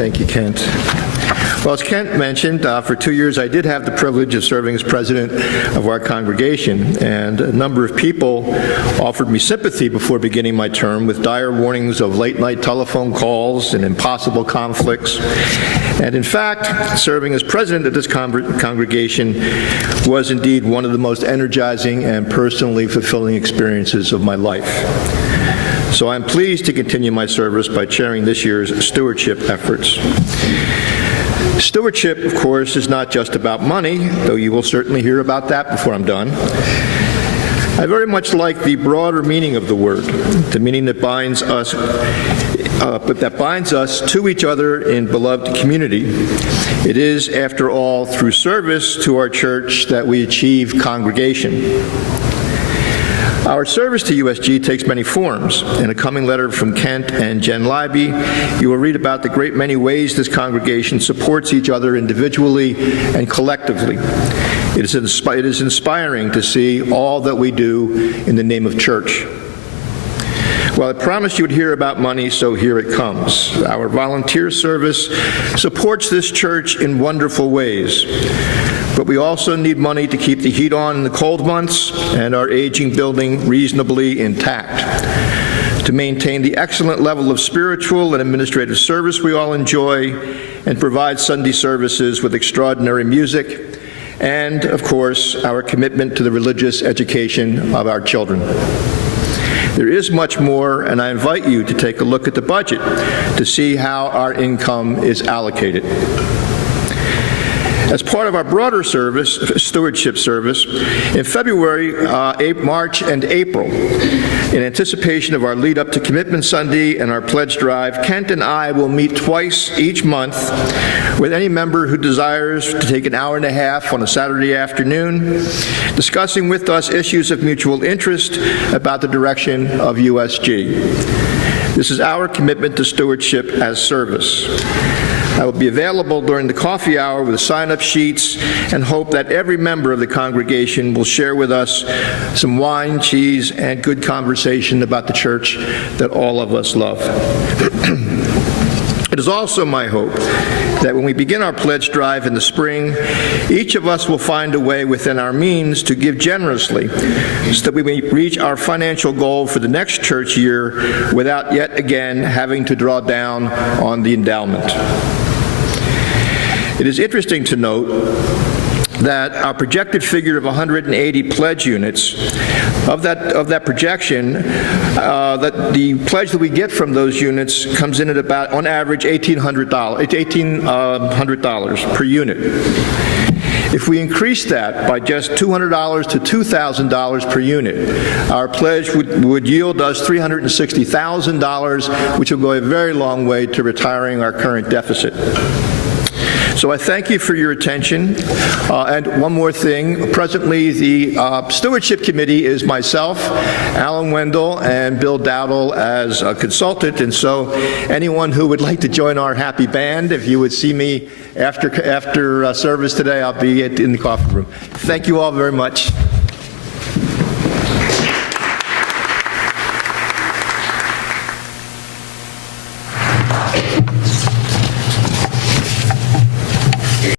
Thank you, Kent. Well, as Kent mentioned, for 2 years I did have the privilege of serving as president of our congregation, and a number of people offered me sympathy before beginning my term with dire warnings of late-night telephone calls and impossible conflicts. And in fact, serving as president of this congregation was indeed one of the most energizing and personally fulfilling experiences of my life. So I'm pleased to continue my service by chairing this year's stewardship efforts. Stewardship, of course, is not just about money, though you will certainly hear about that before I'm done. I very much like the broader meaning of the word, the meaning that binds us to each other in beloved community. It is, after all, through service to our church that we achieve congregation. Our service to USG takes many forms. In a coming letter from Kent and Jen Leiby, you will read about the great many ways this congregation supports each other individually and collectively. It is inspiring to see all that we do in the name of church. Well, I promised you would hear about money, so here it comes. Our volunteer service supports this church in wonderful ways. But we also need money to keep the heat on in the cold months and our aging building reasonably intact, to maintain the excellent level of spiritual and administrative service we all enjoy, and provide Sunday services with extraordinary music, and, of course, our commitment to the religious education of our children. There is much more, and I invite you to take a look at the budget to see how our income is allocated. As part of our broader stewardship service, in February, March, and April, in anticipation of our lead-up to Commitment Sunday and our pledge drive, Kent and I will meet twice each month with any member who desires to take an hour and a half on a Saturday afternoon, discussing with us issues of mutual interest about the direction of USG. This is our commitment to stewardship as service. I will be available during the coffee hour with sign-up sheets and hope that every member of the congregation will share with us some wine, cheese, and good conversation about the church that all of us love. It is also my hope that when we begin our pledge drive in the spring, each of us will find a way within our means to give generously so that we may reach our financial goal for the next church year without yet again having to draw down on the endowment. It is interesting to note that our projected figure of 180 pledge units, of that projection, that the pledge that we get from those units comes in at about, on average, $1,800 per unit. If we increase that by just $200 to $2,000 per unit, our pledge would yield us $360,000, which will go a very long way to retiring our current deficit. So I thank you for your attention. And one more thing. Presently, the Stewardship Committee is myself, Alan Wendell, and Bill Dowdle as a consultant. And so anyone who would like to join our happy band, if you would see me after service today, I'll be in the coffee room. Thank you all very much.